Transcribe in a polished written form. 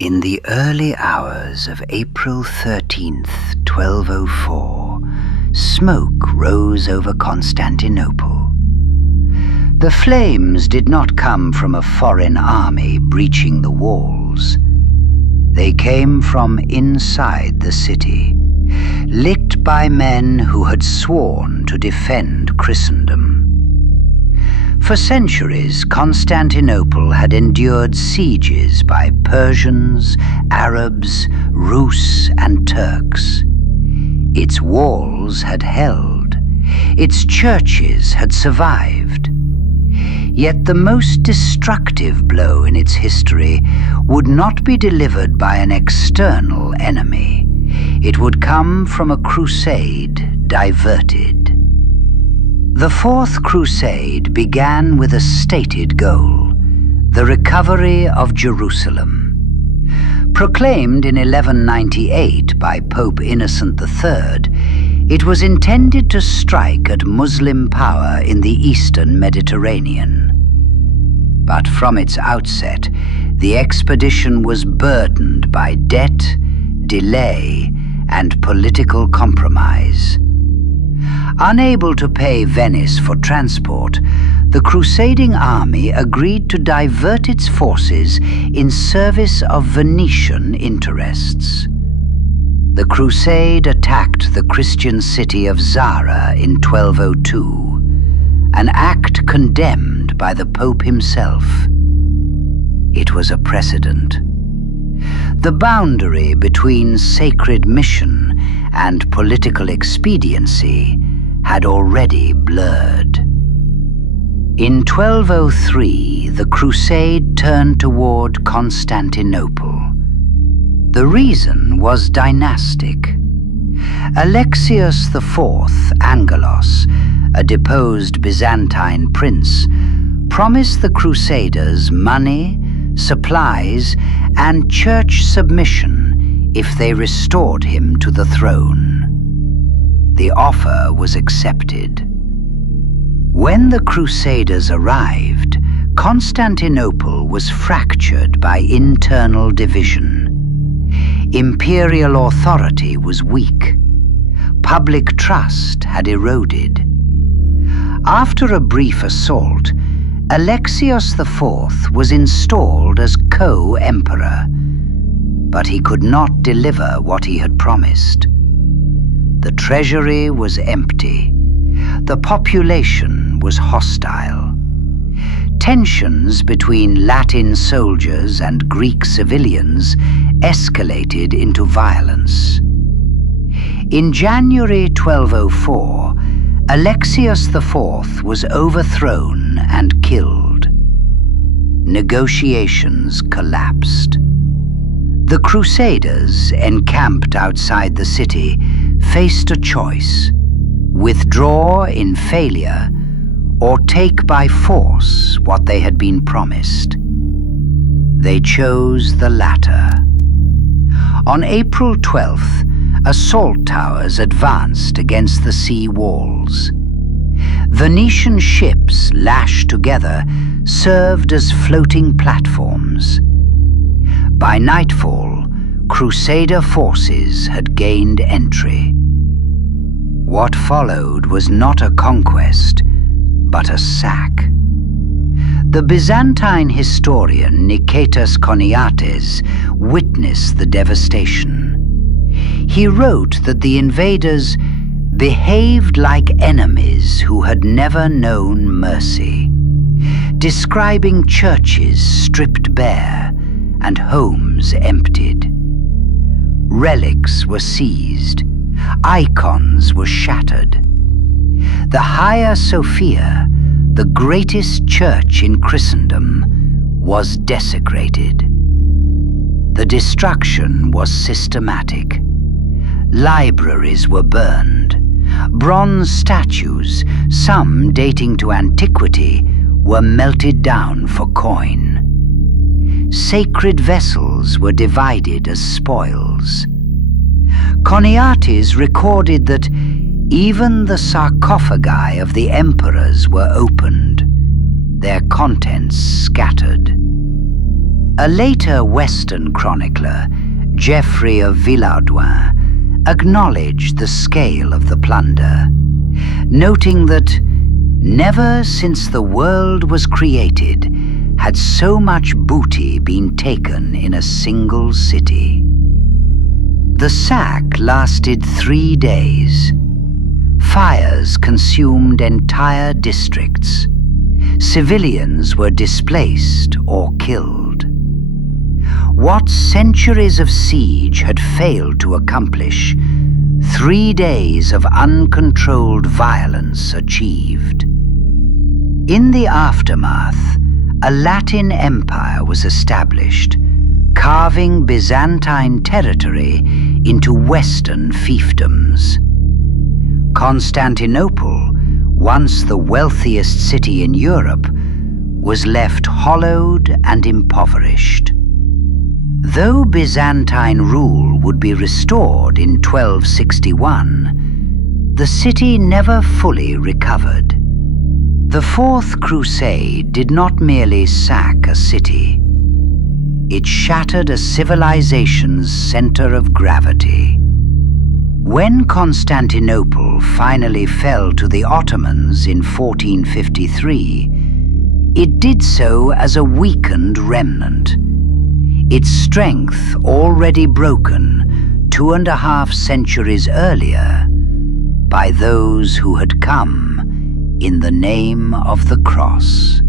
In the early hours of April 13th, 1204, smoke rose over Constantinople. The flames did not come from a foreign army breaching the walls. They came from inside the city, lit by men who had sworn to defend Christendom. For centuries, Constantinople had endured sieges by Persians, Arabs, Rus, and Turks. Its walls had held. Its churches had survived. Yet the most destructive blow in its history would not be delivered by an external enemy. It would come from a crusade diverted. The Fourth Crusade began with a stated goal: the recovery of Jerusalem. Proclaimed in 1198 by Pope Innocent III, it was intended to strike at Muslim power in the eastern Mediterranean. But from its outset, the expedition was burdened by debt, delay, and political compromise. Unable to pay Venice for transport, the crusading army agreed to divert its forces in service of Venetian interests. The crusade attacked the Christian city of Zara in 1202, an act condemned by the Pope himself. It was a precedent. The boundary between sacred mission and political expediency had already blurred. In 1203, the crusade turned toward Constantinople. The reason was dynastic. Alexius IV Angelos, a deposed Byzantine prince, promised the Crusaders money, supplies, and church submission if they restored him to the throne. The offer was accepted. When the Crusaders arrived, Constantinople was fractured by internal division. Imperial authority was weak. Public trust had eroded. After a brief assault, Alexios IV was installed as co-emperor, but he could not deliver what he had promised. The treasury was empty. The population was hostile. Tensions between Latin soldiers and Greek civilians escalated into violence. In January 1204, Alexios IV was overthrown and killed. Negotiations collapsed. The Crusaders, encamped outside the city, faced a choice: withdraw in failure or take by force what they had been promised. They chose the latter. On April 12th, assault towers advanced against the sea walls. Venetian ships lashed together served as floating platforms. By nightfall, Crusader forces had gained entry. What followed was not a conquest, but a sack. The Byzantine historian Nicetas Choniates witnessed the devastation. He wrote that the invaders behaved like enemies who had never known mercy, describing churches stripped bare and homes emptied. Relics were seized, icons were shattered. The Hagia Sophia, the greatest church in Christendom, was desecrated. The destruction was systematic. Libraries were burned. Bronze statues, some dating to antiquity, were melted down for coin. Sacred vessels were divided as spoils. Choniates recorded that even the sarcophagi of the emperors were opened, their contents scattered. A later Western chronicler, Geoffrey of Villardouin, acknowledged the scale of the plunder, noting that never since the world was created had so much booty been taken in a single city. The sack lasted 3 days. Fires consumed entire districts. Civilians were displaced or killed. What centuries of siege had failed to accomplish, 3 days of uncontrolled violence achieved. In the aftermath, a Latin empire was established, carving Byzantine territory into Western fiefdoms. Constantinople, once the wealthiest city in Europe, was left hollowed and impoverished. Though Byzantine rule would be restored in 1261, the city never fully recovered. The Fourth Crusade did not merely sack a city. It shattered a civilization's center of gravity. When Constantinople finally fell to the Ottomans in 1453, it did so as a weakened remnant. Its strength already broken 2.5 centuries earlier by those who had come in the name of the cross.